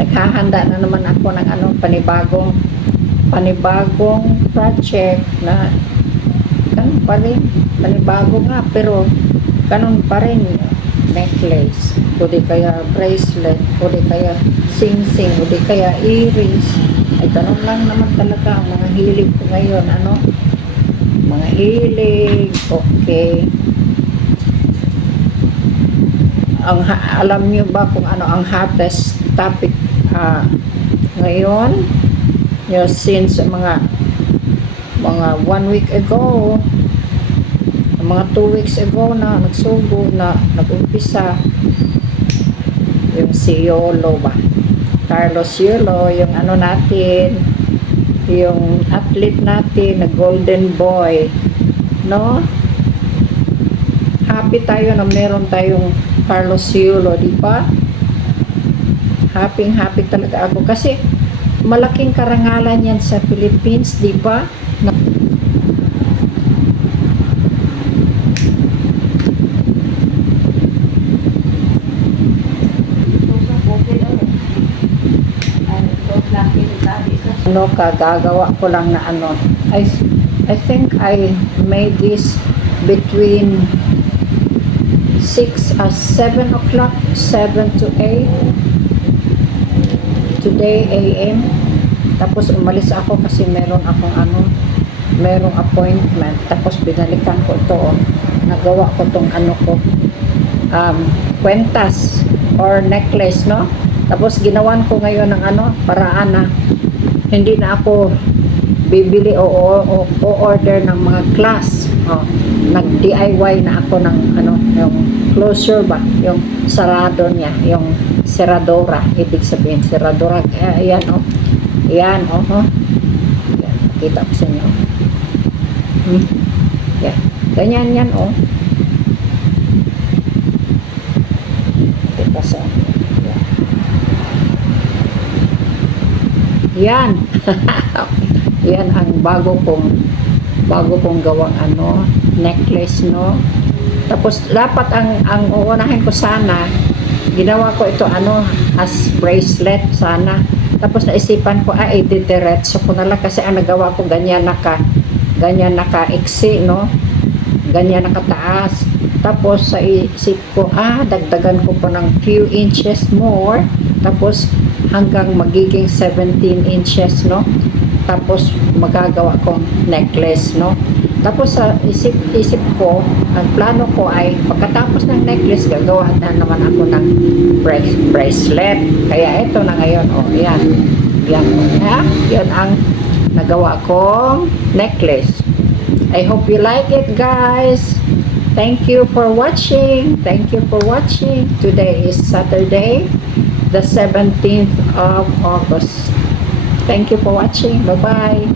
Naghahanda na naman ako ng panibagong project na ganun pa rin. Panibago nga, pero ganun pa rin. Necklace, o di kaya bracelet, o di kaya sing-sing, o di kaya earrings. Ay, ganun lang naman talaga ang mga hilig ko ngayon. Mga hilig, okay. Alam niyo ba kung ano ang hottest topic ngayon? Since mga 1 week ago, mga 2 weeks ago na nagsubo na nag-umpisa yung si Yolo ba? Carlos Yolo, yung natin, yung athlete natin na golden boy, no? Happy tayo na meron tayong Carlos Yolo, di ba? Happy talaga ako kasi malaking karangalan yan sa Philippines, di ba? Gagawa ko lang na I think I made this between 7 o'clock, 7 to 8 today AM. Tapos umalis ako kasi merong appointment. Tapos binalikan ko ito, nagawa ko tong kwentas or necklace, no? Tapos ginawan ko ngayon ng paraan na hindi na ako bibili o order ng mga class. Nag-DIY na ako ng yung closure ba, yung sarado niya, yung seradora, ibig sabihin seradora. Ayan yan, yan, kita ko sa inyo. Yan, ganyan yan, kita sa yan. Yan ang bago kong gawang necklace, no? Tapos dapat ang uunahin ko sana, ginawa ko ito as bracelet sana. Tapos naisipan ko i-diretso ko na lang kasi ang nagawa ko ganyan naka-iksi, no? Ganyan nakataas. Tapos sa isip ko, dagdagan ko pa ng few inches more. Tapos hanggang magiging 17 inches, no? Tapos magagawa kong necklace, no? Tapos sa isip ko, ang plano ko ay pagkatapos ng necklace, gagawa na naman ako ng bracelet. Kaya ito na ngayon, yan. Yan, yan ang nagawa kong necklace. I hope you like it, guys. Thank you for watching. Today is Saturday, the 17th of August. Thank you for watching. Bye-bye.